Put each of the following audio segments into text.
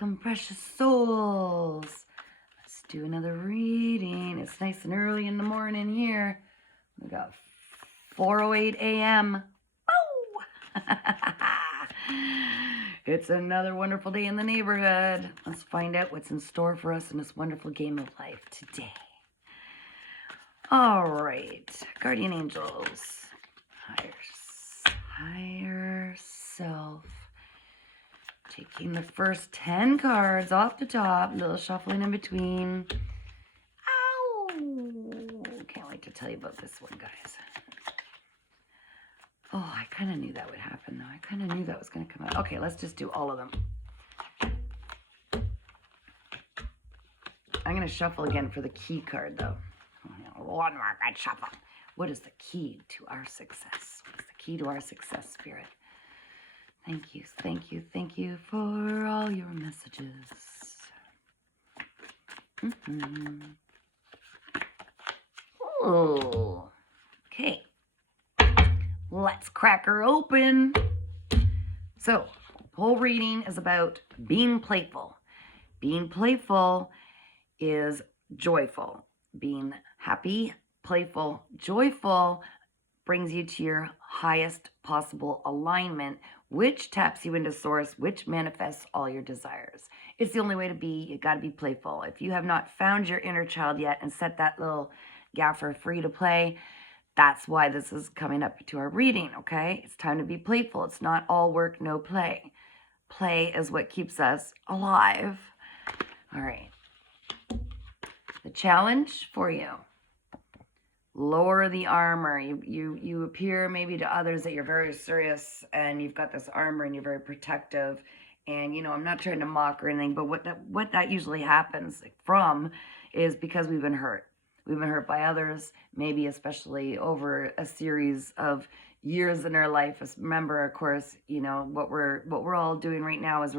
Welcome, precious souls. Let's do another reading. It's nice and early in the morning here. We got 4:08 a.m. Oh! It's another wonderful day in the neighborhood. Let's find out what's in store for us in this wonderful game of life today. All right, guardian angels, higher self. Taking the first 10 cards off the top, a little shuffling in between. Ow! Can't wait to tell you about this one, guys. Oh, I kind of knew that would happen, though. I kind of knew that was going to come out. Okay, let's just do all of them. I'm going to shuffle again for the key card, though. One more good shuffle. What is the key to our success? What is the key to our success, Spirit? Thank you, thank you, thank you for all your messages. Oh, okay. Let's crack her open. So, the whole reading is about being playful. Being playful is joyful. Being happy, playful, joyful brings you to your highest possible alignment, which taps you into source, which manifests all your desires. It's the only way to be. You got to be playful. If you have not found your inner child yet and set that little gaffer free to play, that's why this is coming up to our reading, okay? It's time to be playful. It's not all work, no play. Play is what keeps us alive. All right. The challenge for you. Lower the armor. You appear maybe to others that you're very serious and you've got this armor and you're very protective. And, you know, I'm not trying to mock or anything, but what that usually happens from is because we've been hurt. We've been hurt by others, maybe especially over a series of years in our life. Remember, of course, you know, what we're all doing right now is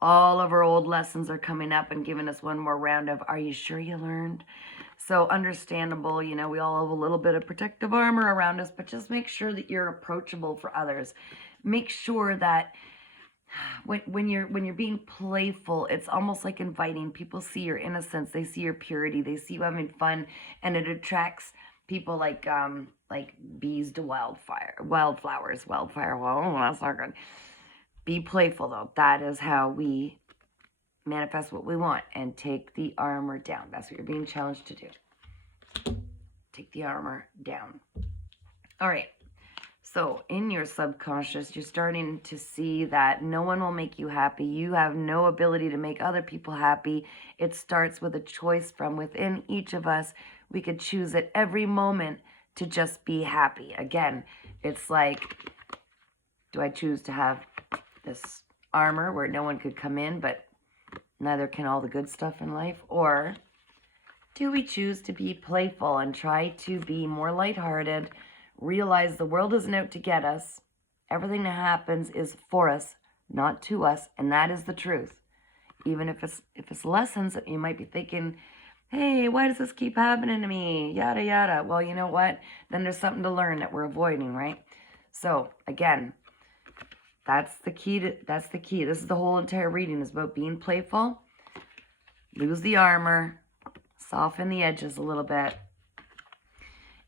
all of our old lessons are coming up and giving us one more round of, are you sure you learned? So understandable, you know, we all have a little bit of protective armor around us, but just make sure that you're approachable for others. Make sure that when you're being playful, it's almost like inviting. People see your innocence, they see your purity, they see you having fun, and it attracts people like bees to wildflowers. Well, that's not good. Be playful though. That is how we manifest what we want, and take the armor down. That's what you're being challenged to do. Take the armor down. All right. So in your subconscious, you're starting to see that no one will make you happy. You have no ability to make other people happy. It starts with a choice from within each of us. We could choose at every moment to just be happy. Again, it's like, do I choose to have this armor where no one could come in, but neither can all the good stuff in life? Or do we choose to be playful and try to be more lighthearted, realize the world isn't out to get us, everything that happens is for us, not to us, and that is the truth. Even if it's lessons that you might be thinking, hey, why does this keep happening to me? Yada, yada. Well, you know what? Then there's something to learn that we're avoiding, right? So, again, that's the key. This is the whole entire reading, is about being playful. Lose the armor, soften the edges a little bit,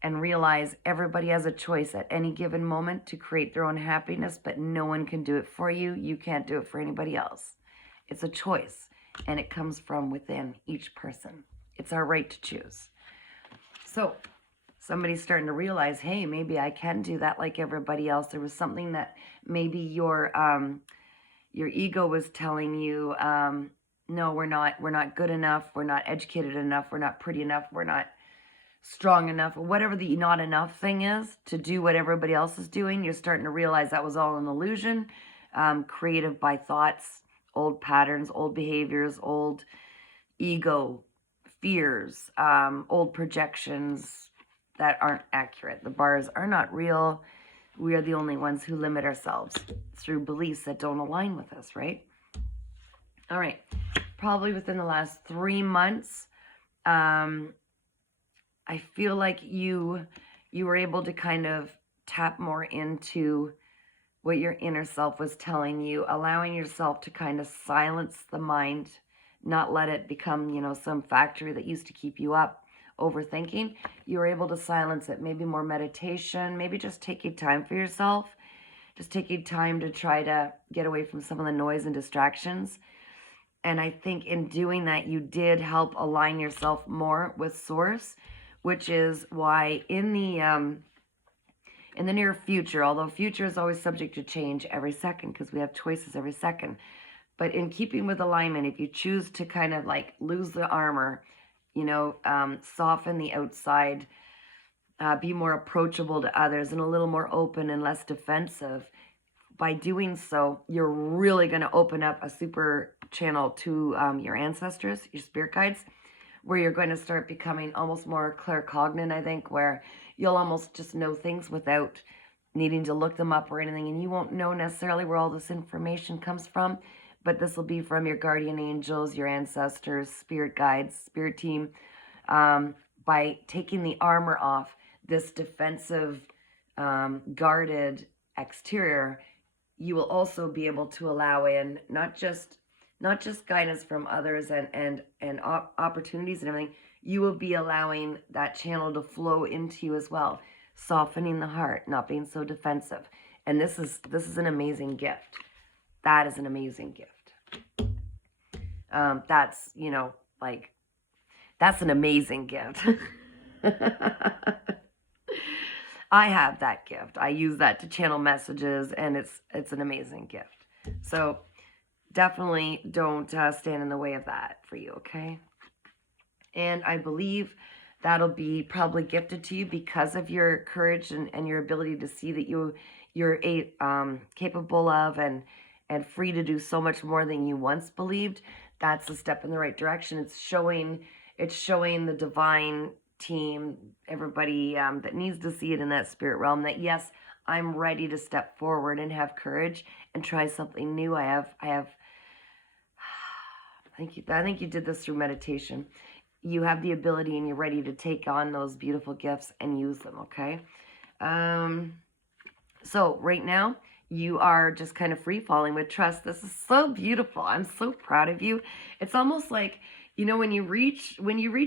and realize everybody has a choice at any given moment to create their own happiness, but no one can do it for you. You can't do it for anybody else. It's a choice, and it comes from within each person. It's our right to choose. So somebody's starting to realize, hey, maybe I can do that like everybody else. There was something that maybe your ego was telling you, no, we're not good enough, we're not educated enough, we're not pretty enough, we're not strong enough, or whatever the not enough thing is to do what everybody else is doing. You're starting to realize that was all an illusion, created by thoughts, old patterns, old behaviors, old ego, fears, old projections that aren't accurate. The bars are not real. We are the only ones who limit ourselves through beliefs that don't align with us, right? All right. Probably within the last 3 months, I feel like you were able to kind of tap more into what your inner self was telling you, allowing yourself to kind of silence the mind, not let it become, some factory that used to keep you up, overthinking. You were able to silence it. Maybe more meditation, maybe just taking time for yourself, just taking time to try to get away from some of the noise and distractions. And I think in doing that, you did help align yourself more with Source, which is why in the near future, although future is always subject to change every second because we have choices every second, but in keeping with alignment, if you choose to kind of like lose the armor, soften the outside, be more approachable to others and a little more open and less defensive, by doing so, you're really going to open up a super channel to your ancestors, your spirit guides, where you're going to start becoming almost more claircognizant, I think, where you'll almost just know things without needing to look them up or anything, and you won't know necessarily where all this information comes from, but this will be from your guardian angels, your ancestors, spirit guides, spirit team. By taking the armor off, this defensive, guarded exterior, you will also be able to allow in not just guidance from others and opportunities and everything. You will be allowing that channel to flow into you as well, softening the heart, not being so defensive. And this is an amazing gift. That is an amazing gift. That's that's an amazing gift. I have that gift. I use that to channel messages, and it's an amazing gift. So definitely don't stand in the way of that for you, okay? And I believe that'll be probably gifted to you because of your courage and your ability to see that you're capable of and free to do so much more than you once believed. That's a step in the right direction. It's showing the divine team, everybody that needs to see it in that spirit realm, that yes, I'm ready to step forward and have courage and try something new. I think you did this through meditation. You have the ability and you're ready to take on those beautiful gifts and use them, okay? So right now, you are just kind of free falling with trust. This is so beautiful. I'm so proud of you. It's almost like, when you reach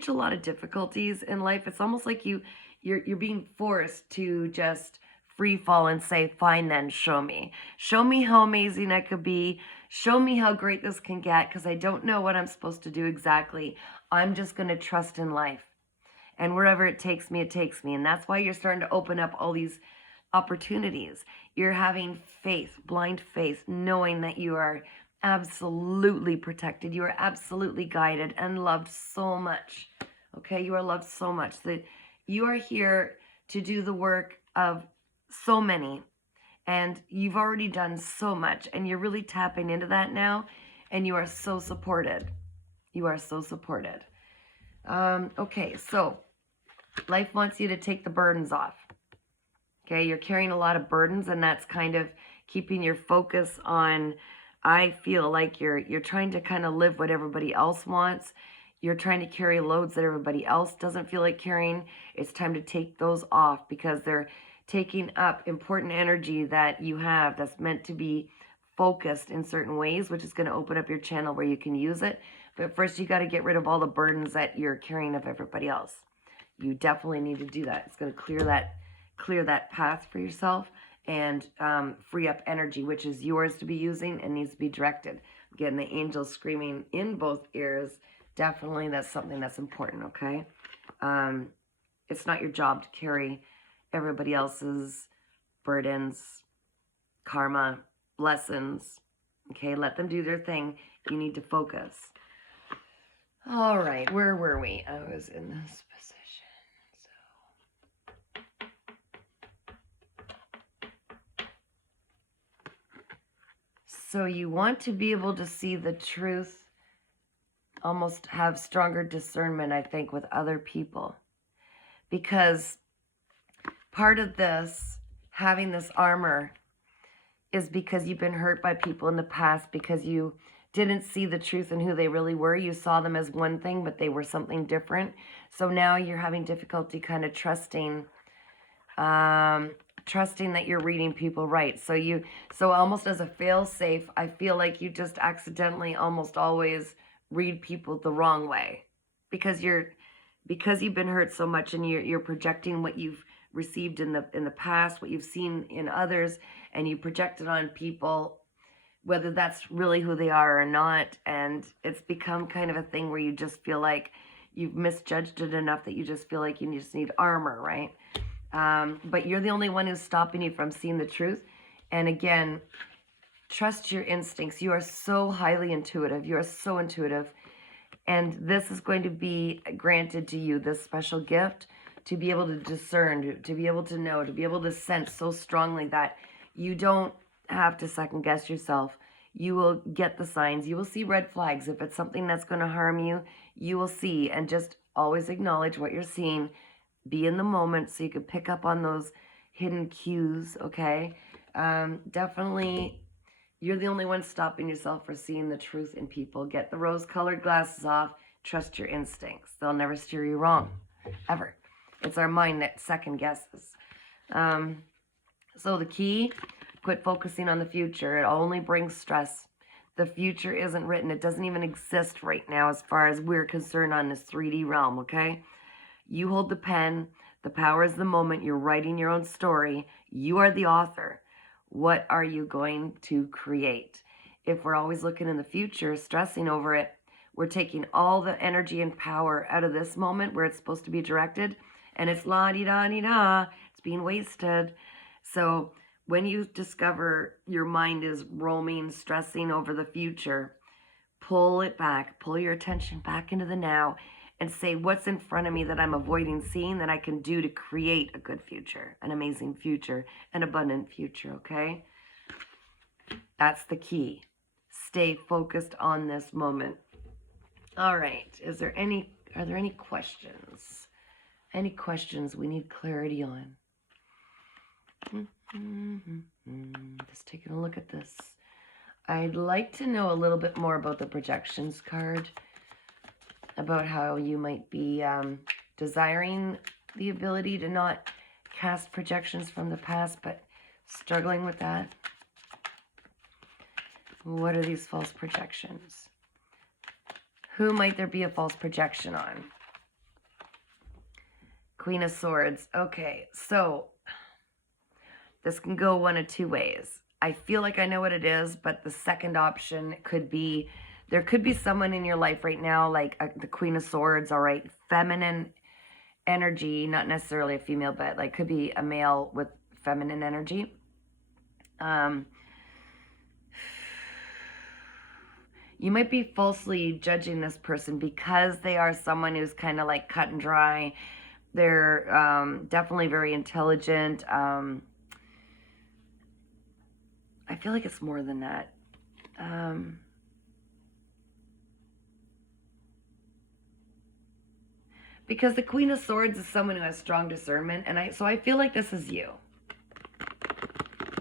a lot of difficulties in life, it's almost like you're being forced to just free fall and say, fine then, show me how amazing I could be. Show me how great this can get, because I don't know what I'm supposed to do exactly. I'm just going to trust in life. And wherever it takes me, it takes me. And that's why you're starting to open up all these opportunities. You're having faith, blind faith, knowing that you are absolutely protected. You are absolutely guided and loved so much. Okay, you are loved so much that you are here to do the work of so many, and you've already done so much, and you're really tapping into that now, and you are so supported. You are so supported. Okay, so life wants you to take the burdens off. Okay, you're carrying a lot of burdens, and that's kind of keeping your focus on, I feel like you're trying to kind of live what everybody else wants. You're trying to carry loads that everybody else doesn't feel like carrying. It's time to take those off because they're taking up important energy that you have that's meant to be focused in certain ways, which is going to open up your channel where you can use it. But first, you got to get rid of all the burdens that you're carrying of everybody else. You definitely need to do that. It's going to clear that path for yourself and free up energy, which is yours to be using and needs to be directed. Again, the angels screaming in both ears. Definitely, that's something that's important, okay? It's not your job to carry everybody else's burdens, karma, lessons, okay? Let them do their thing. You need to focus. All right, where were we? I was in this position, so you want to be able to see the truth, almost have stronger discernment, I think, with other people. Because part of this, having this armor, is because you've been hurt by people in the past because you didn't see the truth in who they really were. You saw them as one thing, but they were something different. So now you're having difficulty kind of trusting trusting that you're reading people right. So almost as a fail safe, I feel like you just accidentally almost always read people the wrong way because you've been hurt so much, and you're projecting what you've received in the past, what you've seen in others, and you project it on people, whether that's really who they are or not. And it's become kind of a thing where you just feel like you've misjudged it enough that you just feel like you just need armor, right? But you're the only one who's stopping you from seeing the truth. And again, trust your instincts. You are so highly intuitive. You are so intuitive. And this is going to be granted to you, this special gift, to be able to discern, to be able to know, to be able to sense so strongly that you don't have to second guess yourself. You will get the signs. You will see red flags. If it's something that's going to harm you, you will see. And just always acknowledge what you're seeing. Be in the moment so you can pick up on those hidden cues, okay? Definitely, you're the only one stopping yourself from seeing the truth in people. Get the rose-colored glasses off. Trust your instincts. They'll never steer you wrong, ever. It's our mind that second guesses. So the key, quit focusing on the future. It only brings stress. The future isn't written. It doesn't even exist right now as far as we're concerned on this 3D realm, okay? You hold the pen. The power is the moment. You're writing your own story. You are the author. What are you going to create? If we're always looking in the future, stressing over it, we're taking all the energy and power out of this moment where it's supposed to be directed, and it's la-di-da-di-da. It's being wasted. So when you discover your mind is roaming, stressing over the future, pull it back. Pull your attention back into the now and say, what's in front of me that I'm avoiding seeing that I can do to create a good future, an amazing future, an abundant future, okay? That's the key. Stay focused on this moment. All right. Are there any questions? Any questions we need clarity on? Just taking a look at this. I'd like to know a little bit more about the projections card, about how you might be desiring the ability to not cast projections from the past, but struggling with that. What are these false projections? Who might there be a false projection on? Queen of Swords. Okay, so this can go one of two ways. I feel like I know what it is, but the second option could be, there could be someone in your life right now, like the Queen of Swords, all right, feminine energy, not necessarily a female, but like could be a male with feminine energy. You might be falsely judging this person because they are someone who's kind of like cut and dry. They're definitely very intelligent. I feel like it's more than that. Because the Queen of Swords is someone who has strong discernment, and so I feel like this is you.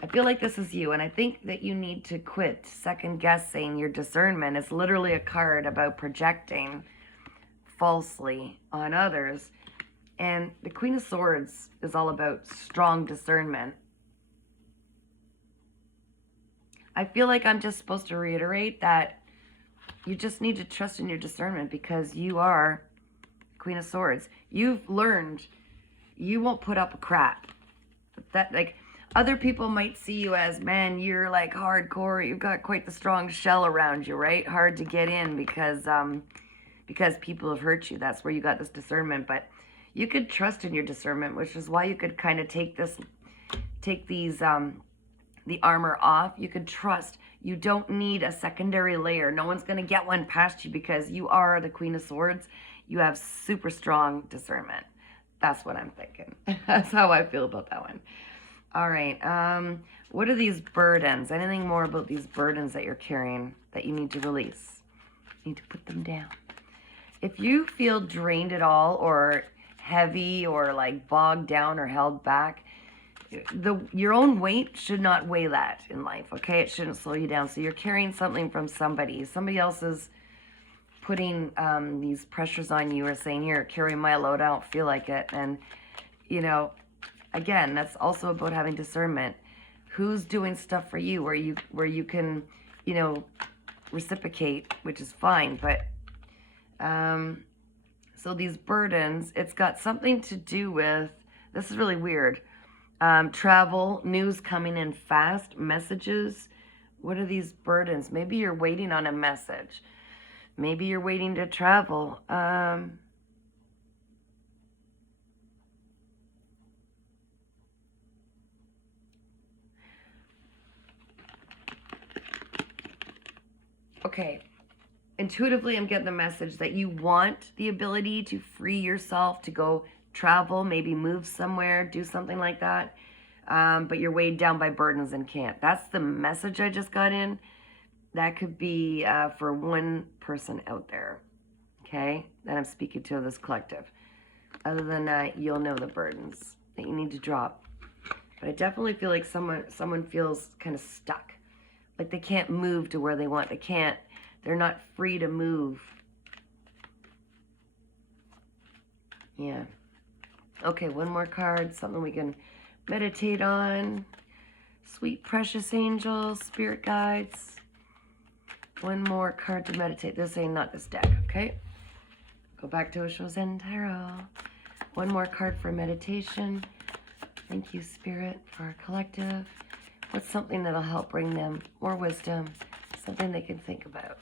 I feel like this is you, and I think that you need to quit second-guessing your discernment. It's literally a card about projecting falsely on others, and the Queen of Swords is all about strong discernment. I feel like I'm just supposed to reiterate that you just need to trust in your discernment because you are Queen of Swords. You've learned you won't put up a crap. That, like, other people might see you as, man, you're like hardcore. You've got quite the strong shell around you, right? Hard to get in because people have hurt you. That's where you got this discernment. But you could trust in your discernment, which is why you could kind of take these the armor off. You could trust. You don't need a secondary layer. No one's going to get one past you because you are the Queen of Swords. You have super strong discernment. That's what I'm thinking. That's how I feel about that one. All right. What are these burdens? Anything more about these burdens that you're carrying that you need to release? You need to put them down. If you feel drained at all or heavy or like bogged down or held back, your own weight should not weigh that in life, okay? It shouldn't slow you down. So you're carrying something from somebody. Somebody else is putting these pressures on you or saying, here, carry my load. I don't feel like it. And, you know, again, that's also about having discernment. Who's doing stuff for you where you can, you know, reciprocate, which is fine, but so these burdens, it's got something to do with, this is really weird. Travel, news coming in fast, messages. What are these burdens? Maybe you're waiting on a message. Maybe you're waiting to travel. Okay. Intuitively, I'm getting the message that you want the ability to free yourself to go travel, maybe move somewhere, do something like that. But you're weighed down by burdens and can't. That's the message I just got in. That could be for one person out there, okay, that I'm speaking to this collective. Other than that, you'll know the burdens that you need to drop. But I definitely feel like someone feels kind of stuck, like they can't move to where they want. They're not free to move. Yeah. Okay, one more card, something we can meditate on. Sweet precious angels, spirit guides. One more card to meditate. This ain't not this deck, okay? Go back to Osho Zen Tarot. One more card for meditation. Thank you, Spirit, for our collective. What's something that'll help bring them more wisdom? Something they can think about.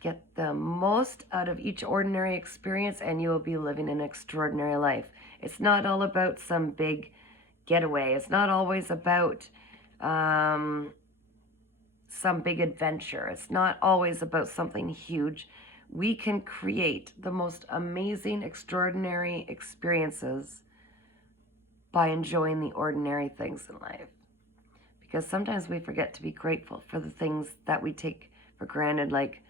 Get the most out of each ordinary experience and you will be living an extraordinary life. It's not all about some big getaway. It's not always about some big adventure. It's not always about something huge. We can create the most amazing, extraordinary experiences by enjoying the ordinary things in life. Because sometimes we forget to be grateful for the things that we take for granted, like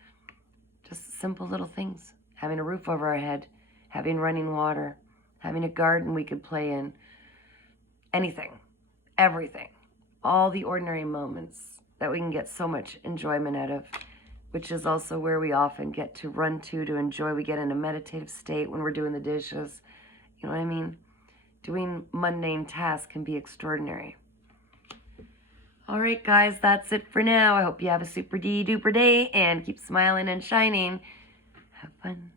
just simple little things. Having a roof over our head, having running water, having a garden we could play in. Anything, everything. All the ordinary moments that we can get so much enjoyment out of, which is also where we often get to run to enjoy. We get in a meditative state when we're doing the dishes. You know what I mean? Doing mundane tasks can be extraordinary. All right, guys, that's it for now. I hope you have a super duper day and keep smiling and shining. Have fun.